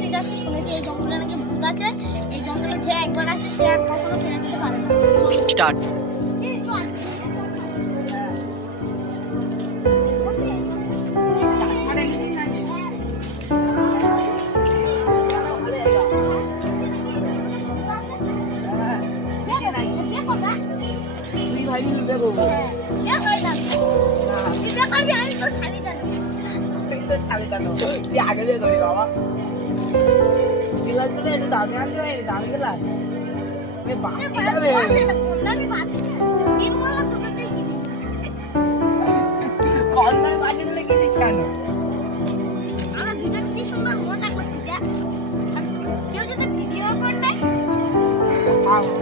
ঠিক আছে, শুনেছি এই জঙ্গলে নাকি ভূত আছে। এই জঙ্গলে যে একবার আসে সে আর কখনো ফিরে যেতে পারে না। স্টার্ট। আগে দিয়ে ধরি বাবা বিলাস দিলে একটু দামি আনতে হয় দামি বিলাস কম দামে বাটি দিলে কিনিস কেন?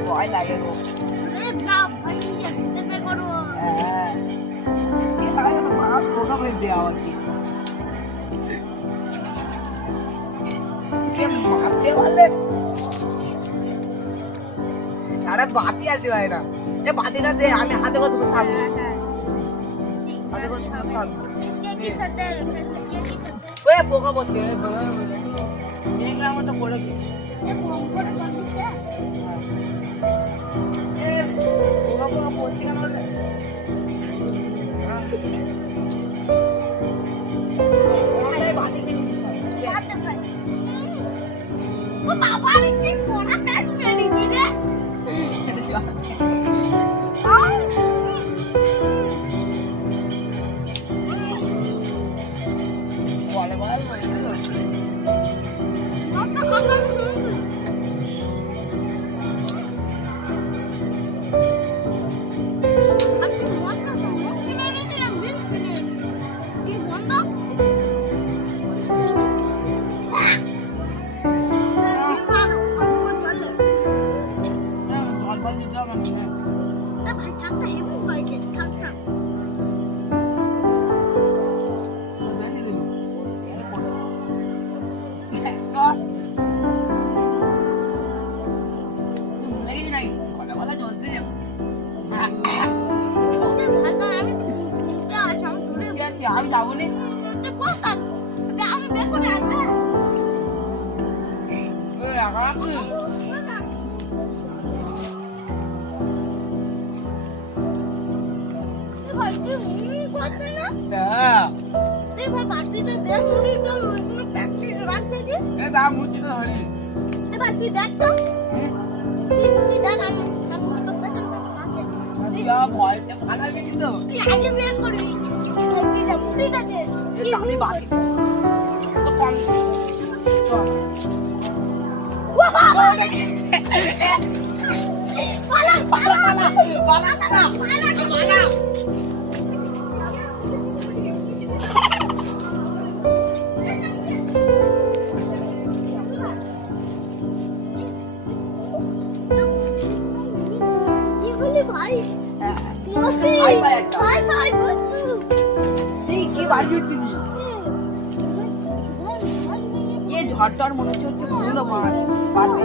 ভয় লাগে গো। পোকা ভেবে দেওয়া আর কি মারতে পারলে আরে বাতি আনতে পারে না। এ বাতিটা দে, আমি হাতে করে ধরে থাকবো, হাতে করে ধরে থাকবো। ওই পোকা বলতে মেঘলার মতো পড়েছে। পোকা পোকা পড়ছে কেন? আমি যাবো নি ভয় ভালো কিন্তু আমি বাকি তো কম ঝড় মনে হচ্ছে পুরো মাছ পাবে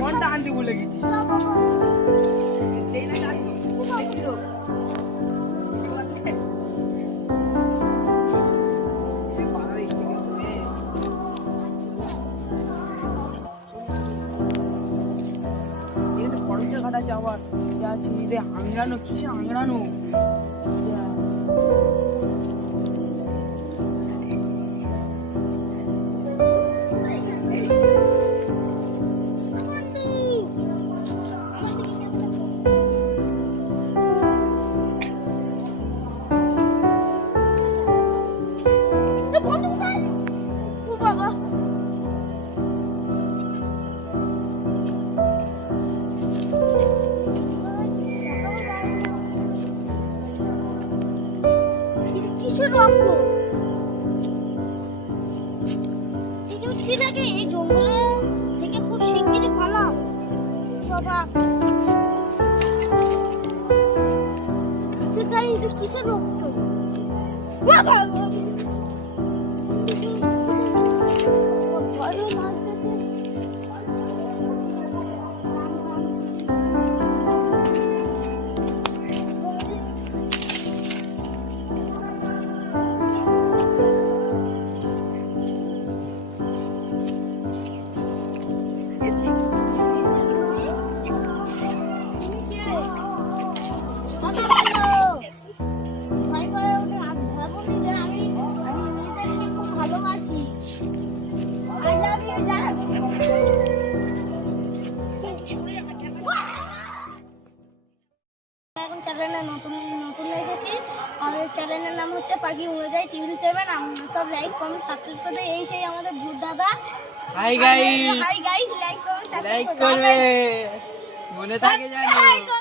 ফোনটা আনতে ভুলে গেছি। যাওয়ার যাচ্ছি রে আংড়ানো কিসে আংড়ানো রক্ত ঠিক আছে, এই জঙ্গলে থেকে খুব শিগগিরই পালাম বাবা। তাই এটা কিসের রক্ত বাবা? চ্যানেলে নতুন নতুন এসেছি। আমাদের চ্যানেলের নাম হচ্ছে পাখি উড়োজাই TV7। আমরা সব লাইক কমেন্ট সাবস্ক্রাইব করে এই সেই আমাদের ভূত দাদা। Hi guys, hi guys, like comment like subscribe করবে, মনে থাকে জানো।